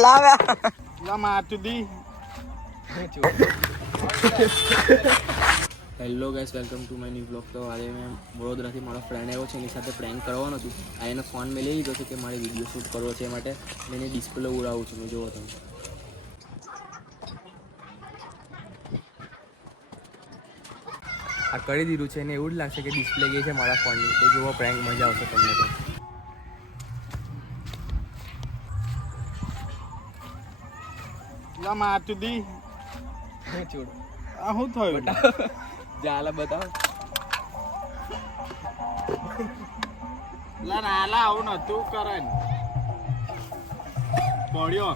લાવ્યા લા માતુદી hello guys, welcome to my new blog. તો આજે મેં વડોદરાથી મારો ફ્રેન્ડ આવ્યો છે, એની સાથે પ્રેન્ક કરવાનો હતું. આ એનો ફોન મેં લઈ લીધો છે કે મારે વિડીયો શૂટ કરવો છે, એ માટે એની ડિસ્પ્લે ઉડાવું છું. મેં જોવો તમે આ કરી દીધું છે, એને એવું જ લાગશે કે ડિસ્પ્લે ગઈ છે મારા ફોનની. તો જોવો પ્રેન્ક, મજા આવશે તમને. તો લા માતુદી છોડો, આ શું થયું ચાલે બતાવો. લા નાલા આવું નતું કરે પડ્યો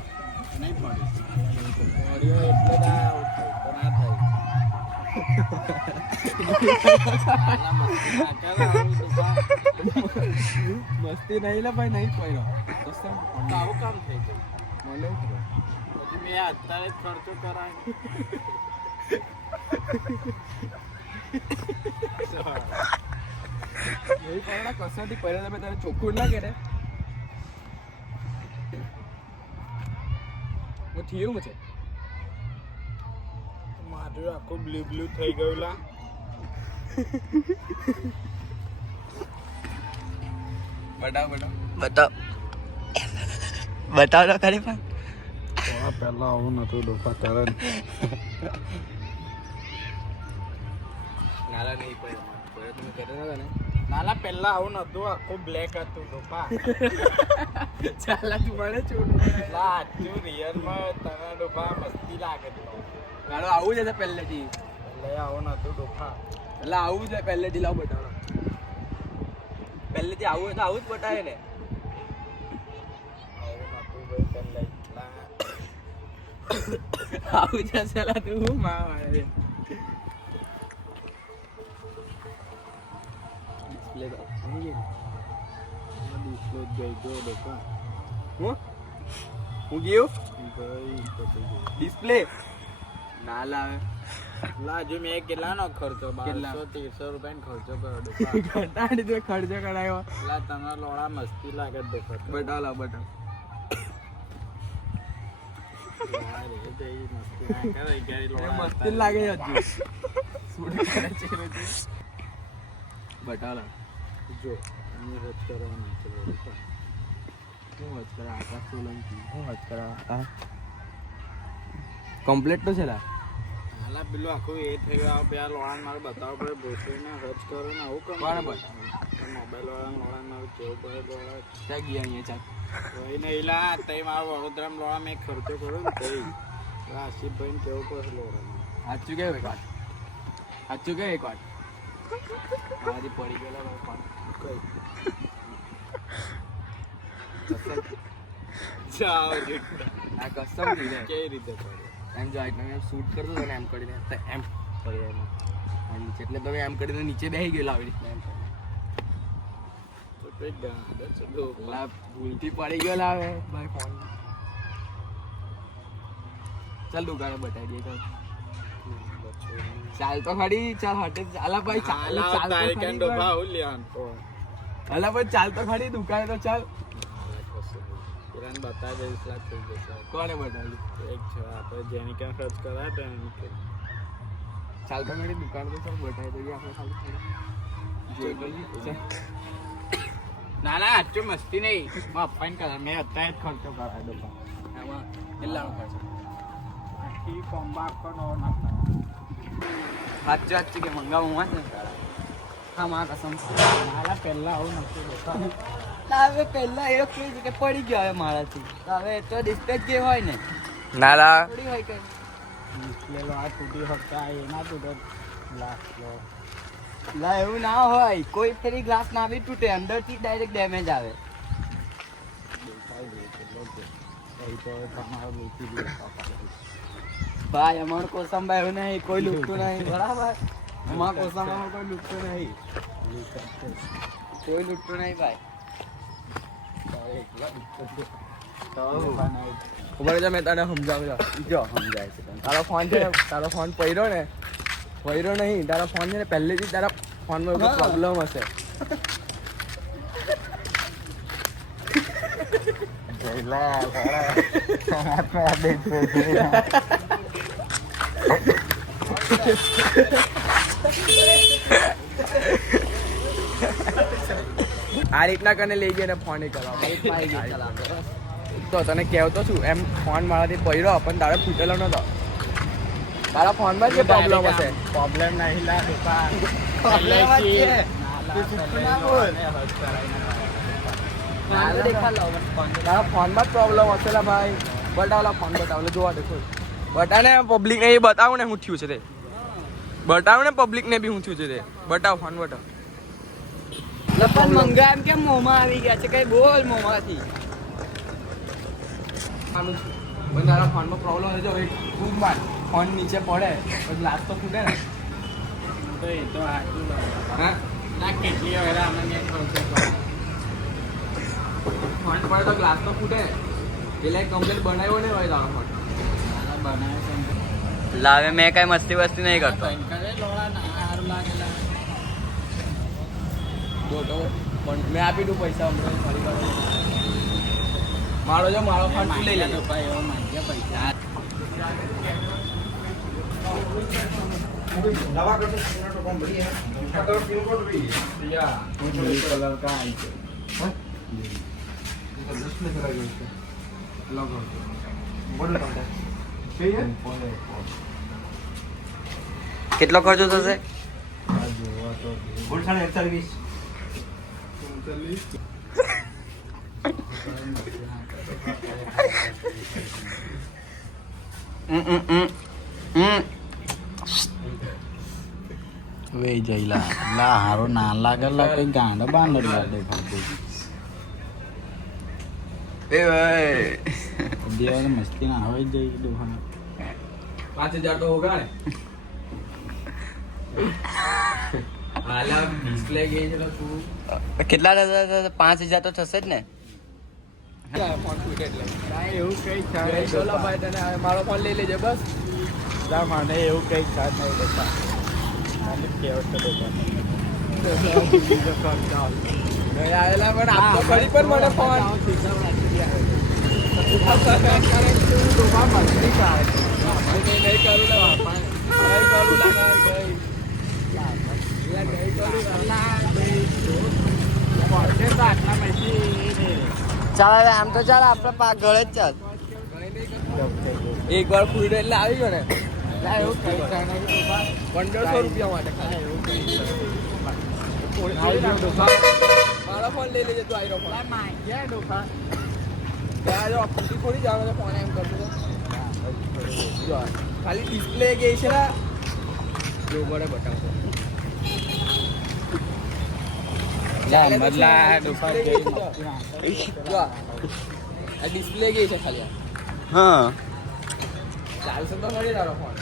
નહીં પડ્યો એટલે ના થાય મસ્તી નહીં લે ભાઈ, નહીં પડ્યો. આવું કામ થઈ ગયું મને પછી મેં અત્યારે જ ખર્ચો કરાય કસોટી પહેલા તમે તારે ચોખ્ખું ના કરે. હું થયું છે મારું આખું બ્લુ બ્લુ થઈ ગયું લા બતાવ બતાવ બતાવ તો ખરી પણ પેલા આવું નતું ડોફા તરત નાલા નહીં પડ્યો. તમે કરે ને નાલા પેલા આવું નતું, આખું બ્લેક હતું ડોફા ચાલા તું મને છોડ. લા આટલું રિયલમાં તને ડોફા મસ્તી લાગે નાલો આવું જ હશે પહેલેથી. એટલે આવું નતું ડોફા એટલે આવું છે પહેલેથી. લાવ બતાવો. પહેલેથી આવું હોય તો આવું જ બતાવે ને. આવું નતું ભાઈ પહેલા આવું જ હશે લા તું માં વાળે. ડિસ્પ્લે તો ડિસ્પ્લે જઈ ગયો ડોફા હું ગયું ભાઈ ડિસ્પ્લે ના લાવે. લા જો મેં કેટલાનો ખર્ચો કેટલા? 1200-1300 રૂપિયાનો ખર્ચો કર્યો ડોફા ઘટાડી દે, ખર્ચો કરાયો. લા તમારા લોડા મસ્તી લાગે ડોફા બતાવ લાવ બતાવ. મસ્તી લાગે છે હજુ. શું કરે છે બતાવ લાવ. જો હું રદ કરવાનું છે ડોફા. શું હજ કરે આકાશ સોલંકી? શું હજ કરે આ કમ્પ્લીટ તો છે લા. હાલા પેલું આખું એ થઈ ગયું પેલા લોડા મારે બતાવવું પડે ભૂસીને રદ કરો ને આવું કેમ કોને મોબાઈલ વાળા લોડા મારું કેવું પડે લોડા ત્યાં ગયા અહીંયા ચાલ. કોઈ નહીં લા તઈ મારા વડોદરામાં લોડા મેં ખર્ચો કર્યો ને તઈ આશિફભાઈને કેવું પડે લોડા સાચું કેવું એક વાત? સાચું કેવું એક વાત? મારાથી પડી ગયેલા ફોન કઈ જાઓ આ કસમ થઈ જાય. કેવી રીતે પડે એમ જો આટલા એમ શૂટ કરતો હતો ને એમ કરીને તો એમ પડી જાય નીચે. એટલે તમે એમ કરીને નીચે બેસી ગયેલા આવી રીતના એમ કરીને. તો કઈ ગાડા છે ડોફા પેલા ભૂલથી પડી ગયેલા આવે ભાઈ ફોન. ચાલ દુકાને બતાવી દઈએ. ચાલ ચાલ તો ખરી. ચાલ હટે ચાલા ભાઈ ચાલ. ચાલ તો ખરી ડોફા હું લ્યાન તો અલા ભાઈ ચાલ તો ખરી દુકાને તો ચાલ. કિરણ બતાવી દઈશ લાખ થઈ જશે કોને બતાવ્યું? એક છે આપણે જેની ક્યાં ખર્ચ કરાય તો એની કે ચાલ તો ખરી દુકાન તો ચાલ બતાવી દઈએ આપણે ખાલી. ના ના આટલું મસ્તી નહીં મારા પપ્પાને કરે મેં અત્યારે જ ખર્ચો કરાય ડોફા આમાં કેટલાનો ખર્ચો? આખી કોમ્બા આખો નવો નાખતા સાચું સાચું કે મંગાવું હોય ને હા માં કસમ. મારા પહેલા આવું નથી ડોફા હવે પહેલા એ કહ્યું કે પડી ગયો હવે મારાથી. હવે તો ડિસ્પ્લે જે હોય ને નાલા થોડી હોય કઈ. ડિસ્પ્લે લો આ તૂટી શકતા એના તૂટે ગ્લાસ લો ના એવું ના હોય. કોઈ ફેરી ગ્લાસ ના બી તૂટે, અંદરથી ડાયરેક્ટ ડેમેજ આવે. દેખાઈ ગયું છે લોકો કઈ તો તમારો લૂંટી દીધો ભાઈ અમારું કોસંબા એવું નહીં, કોઈ લૂંટતું નહીં બરાબર. અમારા કોસંબામાં કોઈ લૂંટતું નહીં, કોઈ લૂંટતું નહીં ભાઈ. ખબર છે મેં તને સમજાવ્યો. જો સમજાય છે તારો ફોન છે ને, તારો ફોન પડ્યો ને, પડ્યો નહીં તારો ફોન છે ને, પહેલેથી તારા ફોનમાં પ્રોબ્લેમ હશે. આ રીતના કરીને લઈ ગયો ને ફોન એ કરવા તો તને કહેતો છું એમ ફોન મારાથી પડ્યો પણ તારે ફૂટેલો નતો તારા ફોનમાં જે પ્રોબ્લેમ હશે પ્રોબ્લેમ નહીં લા દુકાન તારા ફોનમાં જ પ્રોબ્લેમ હશે લા ભાઈ બતાવલા ફોન બતાવલે જોવા દેખો બતાને પબ્લિક ને એ બતાવું ને શું થયું છે તે બતાવ ને પબ્લિક ને બી શું થયું છે તે બતાવ ફોન બતાવ લપન મંગા એમ કેમ મોમાં આવી ગયા છે કઈ બોલ મોમાંથી પણ તારા ફોનમાં પ્રોબ્લેમ હોય તો ખૂબ માર ફોન નીચે પડે તો ગ્લાસ તો ફૂટે ને તો એ તો આટલું હા ના કેટલી વાર અમને ખર્ચો ફોન પડે તો ગ્લાસ તો ફૂટે એટલે કમ્પ્લેટ બનાવ્યો નહીં હોય તારો ફોન બનાવે લાવે મેં કઈ મસ્તી વસ્તી નહીં કરતો લોડા ના સારું લાગેલા બોટો પણ મેં આપી દઉં પૈસા હમણાં ફરી કરો મારો જો મારો ફોન તું લઈ લેજો ભાઈ એવો માંગ્યા પૈસા कलर का आई કેટલો ખર્ચો થશે वे जैला ला हारो ना लागल कई गांड बांध लाडे फटे એ ભાઈ देवा मस्ती ना होई जई दुकान 5000 तो होगा ने આલા ડિસ્પ્લે ગઈ છે તું કેટલા થશે? 5000 તો થશે જ ને. ફોન ફૂટે એટલે કાઈ એવું કઈ ચલો ભાઈ તને હવે મારો ફોન લઈ લેજે બસ જા મને એવું કઈ ચાર નહીં બતા ખાલી કેવટ તો બતા બીજો કામ ચાલ નહીં આવેલા પણ આપતો ખરી પણ મને ફોન નહીં કરું લે બાપા નહીં કરું લે ચાલ હવે આમ તો ચાલ આપણે ઘરે જ ચાલ. એક વાર ફૂટ એટલે આવી ગયો ને એવું કઈ ચાર નહીં 1500 રૂપિયા માટે મારો ફોન લઈ લેજે તું આયરો ફોન ત્યાં જો ફૂટી થોડી જવાનો ફોન એમ કરતો જો ખાલી ડિસ્પ્લે ગઈ છે ને જો બડે બતાવતો બદલા દુકાન જઈ જો આ ડિસ્પ્લે ગઈ છે ખાલી હા ચાલશે તો ખરી તારો ફોન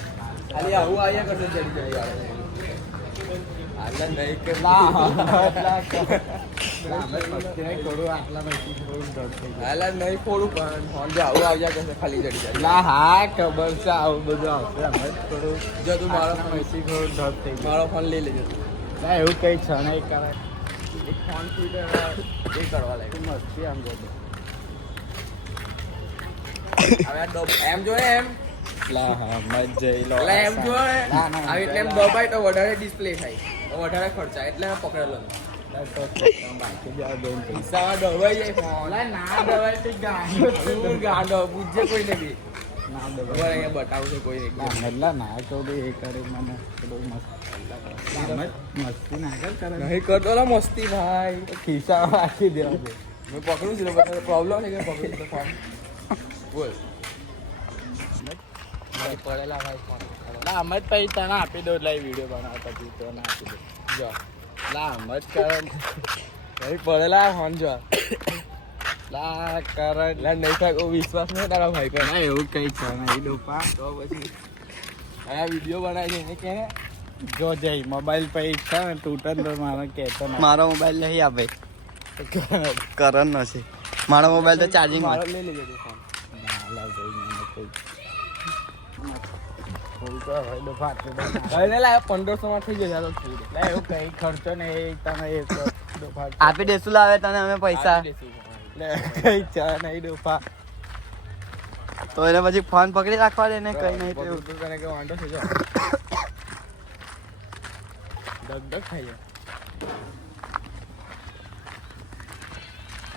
ખાલી આવું આવ્યા કરશે જલ્દી યાર આટલા નહીં કે આટલા નહીં ફોડું પણ ફોન જે આવું આવ્યા કરશે ખાલી જડી જાય લા હા ખબર છે આવું બધું આવશે અમે થોડું જો તું મારો ફોન પૈસી થોડું ઢગ થઈ ગયું મારો ફોન લઈ લેજો ના એવું કઈ છે નહીં કરે એક ફોન ફૂટે એ કરવા લાગે મસ્તી આમ જતો હવે આ એમ જોઈએ એમ લા હા મત જઈ લો એટલે એમ જોઈએ આવી એટલે એમ દબાય તો વધારે ડિસ્પ્લે થાય તો વધારે ખર્ચા એટલે મેં પકડેલો બાકી જાવ દોન પૈસા દબાઈ જાય ફોન ના દવાઈ તો તું ગાંડો પૂછજે કોઈને બી ના બરાબર દવાઈ અહીંયા બતાવશે કોઈને એટલે ના કહું એ કરે મને થોડું મસ્તી ના કરે નહીં કરતો લા મસ્તી ભાઈ ખિસ્સા રાખી દેવા દે મેં પકડું છું ને પ્રોબ્લેમ છે કે પકડું તો ફોન બોલ પડેલા ભાઈ ફોન ના આમ જ પૈસા ના આપી દો એટલે વિડીયો બનાવતા હતી તો ના આપી દો જો લા આમ જ કરણ ભાઈ પડેલા ફોન જો લા કરણ એટલે નહીં થાય કોઈ વિશ્વાસ નહીં તારા ભાઈ પર ના એવું કઈ છે નહીં ડોપા તો પછી આ વિડીયો બનાવી છે એને કે જો જઈ મોબાઈલ પૈસા ને તૂટે તો મારે કહેતો ના મારો મોબાઈલ નહીં આપે કરણ નો છે મારો મોબાઈલ તો ચાર્જિંગ મારો લઈ લેજો તું ફોન લા જઈ મને કઈ થોડું તો હવે ડોપા આટલું ભાઈ ને લાગે 1500 માં થઈ જશે તો થઈ જાય લા એવું કઈ ખર્ચો નહીં તમે એક ડોપા આપી દેશું લાવે તને અમે પૈસા આપી દેશું. કઈ ચા નહીં ડોફા. તો એને પછી ફોન પકડી રાખવા દે ને કઈ નહીં પકડું તો તો તને કઈ વાંધો છે જો. દગ ખાઈ જાય.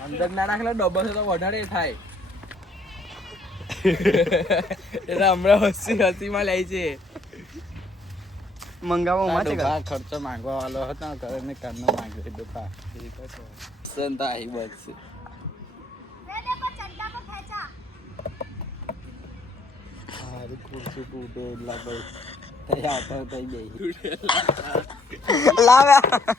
અંદર ના નાખેલો ડબ્બો છે તો વધારે થાય. એટલે હમણાં હસીમાં લે છે. મંગાવો માં છે ડોફા ખર્ચો માંગવા વાળો હતો કરે ને કારનો માંગે ડોફા. સંતા આવી બસ. હારી ખુરશી તૂટે એટલા ભાઈ તઈ આવતા તઈ બેહી. લાવ્યા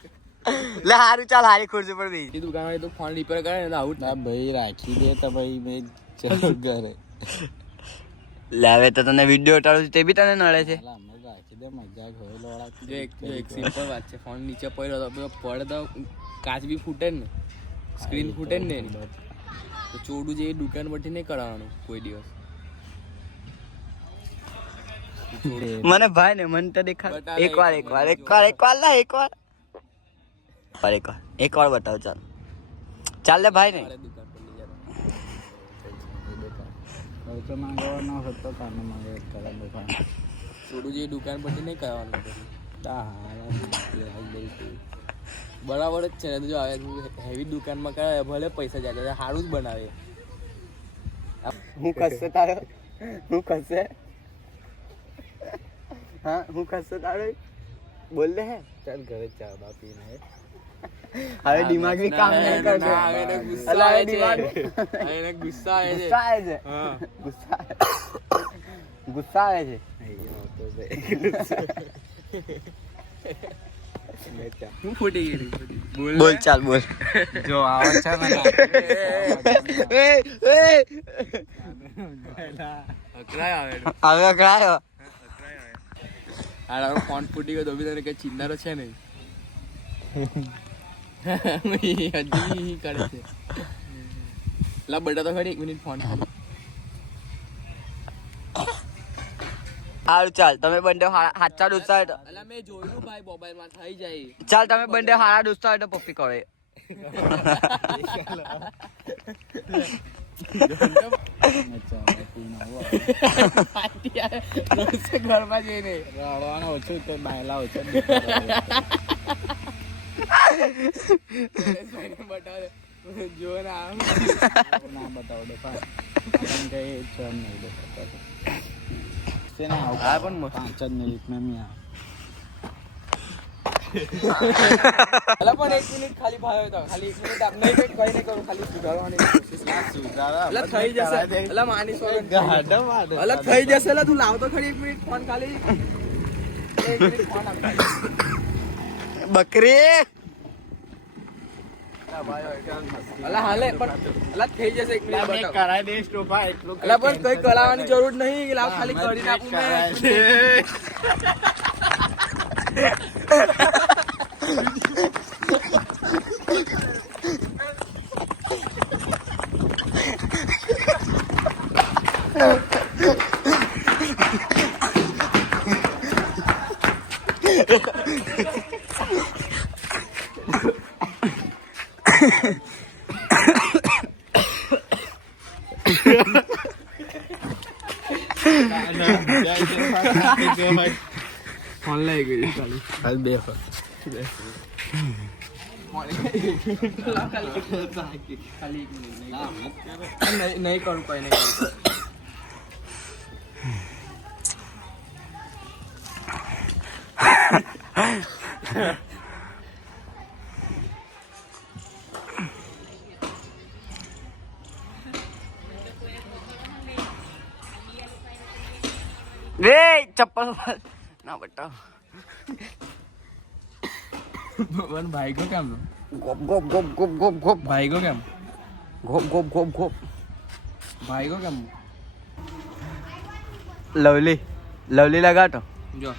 લે હારું ચાલ હારી ખુરશી પર બેસી. એ દુકાન વાળી તો ફોન રિપેર કરે ને તો આવું જ ના ભાઈ રાખી દે તો ભાઈ મેં ચાલુ ઘરે લાવે તો તને વિડિયો ઉતારું છું તે બી તને નડે છે. હાલા અમે રાખી દે મજાક હોય લોડા. જો એક સિમ્પલ વાત છે. ફોન નીચે પડ્યો તો પડે તો કાચ બી ફૂટે ને, સ્ક્રીન ફૂટે ને એની. તો ચોડું જે દુકાન પરથી નહીં કરાવવાનું કોઈ દિવસ. મને ભાઈ ને મને તો દેખા એકવાર બતાવ ચાલ ચાલ લે ભાઈ ને. મારે દુકાન પર લઈ જવાનું. ખર્ચો માંગવાનો હતો કારનો માંગે કરે ડોફા. ચોડું જે દુકાન પરથી નહીં કરાવવાનું પછી. તા હા બરાબર જ છે ને. જો આવે હેવી દુકાનમાં કરાવે ભલે પૈસા જાય સારું જ બનાવે. હું ખસે તારો હું ખસે હા હું ખસે તારો બોલ દે હે. ચાલ ઘરે ચા બા પીને હે. હવે દિમાગ બી કામ નહીં કરતો. ના, હવે એને ગુસ્સો અલા, આવે હવે છે. દિમાગ હવે એને ગુસ્સો આવે છે. ગુસ્સા આવે છે હા. ગુસ્સા આવે છે. અહીંયા આવતો બે. લે ચા. હું ફૂટી ગઈ. બોલ ચાલ બોલ. જો આવે છે ને અકળાય આવે. હવે કરાયો આ ફોન ફૂટી ગયો તો બી તને કઈ ચિંતારો છે નહીં. હજી કરે છે. લા બેટા તો ખરી 1 મિનિટ ફોન કર. સારું ચાલ તમે બંને હાચા દોસ્તા હોય તો અલા મેં જોયું ભાઈ મોબાઈલ માં થઈ જાય. ચાલ તમે બંને હારા દોસ્તા હોય તો પપ્પી કરો એ. ચા પીને આવો. ઘરમાં જઈને રડવાનું ઓછું તો બાયલા ઓછું બતાવે જો ને આમ ના બતાવો ડોફા. આપણને કઈ ચમ નહીં દેખાતા. શેના આવું? આ પણ મસ્ત. 5 જ મિનિટમાં મેં આ અલા પણ 1 મિનિટ ખાલી ભાવ્યો તો ખાલી 1 મિનિટ આપણે કઈ નહીં કરું ખાલી સુધારવાની કોશિશ કર. અલા થઈ જશે. અલા માની સોગંદ. અલા થઈ જશે. અલા તું લાવ તો ખરી 1 મિનિટ ફોન ખાલી 1 મિનિટ ફોન આપ. બકરી અલા હાલે પણ અલા થઈ જશે 1 મિનિટ બતાવ. કરાઈ દઈશ ડોફા એટલું. અલા પણ કઈ કરાવવાની જરૂર નહીં. લાવ ખાલી કરીને આપું મેં. ફોન લઈ ગઈ ખાલી હાલ બે ખાલી 1 મિનિટ નહીં કરું કઈ નહીં કરું. રે ચપ્પલ ના બતાવ. પણ ભાઈ કો કેમ ગોપ ગોપ ગોપ ગોપ ગોપ ગોપ ભાઈ કો કેમ ગોપ ગોપ ગોપ ગોપ. ભાઈ કો કેમ લવલી લવલી લગાતો જો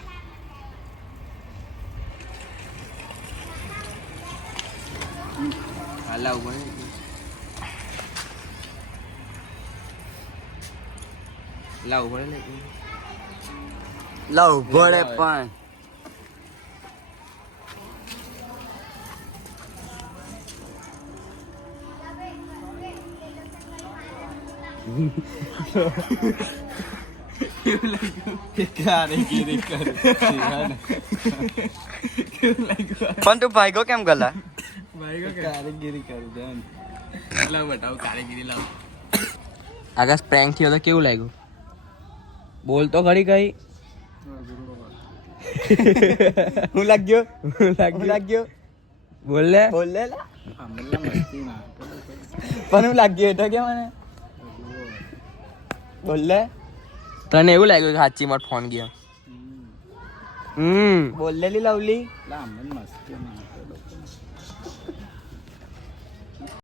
હાલા ઉપર લાવ ઉપર લે લવ ભળે પણ કારીગીરી કરે પણ તું ભાઈગો કેમ ગલા કારીગીરી કરી દે લાવ બતાવ કારીગીરી લાવ આકાશ પ્રેન્ક થયો તો કેવું લાગ્યું બોલ તો ખરી કઈ હું લાગ્યો બોલ લે આંબલા મસ્તી ના પણ હું લાગ્યો તો કે મને બોલ લે તને એવું લાગ્યું કે સાચી માં ફોન ગયો બોલ લે લવલી આંબલ મસ્તી ના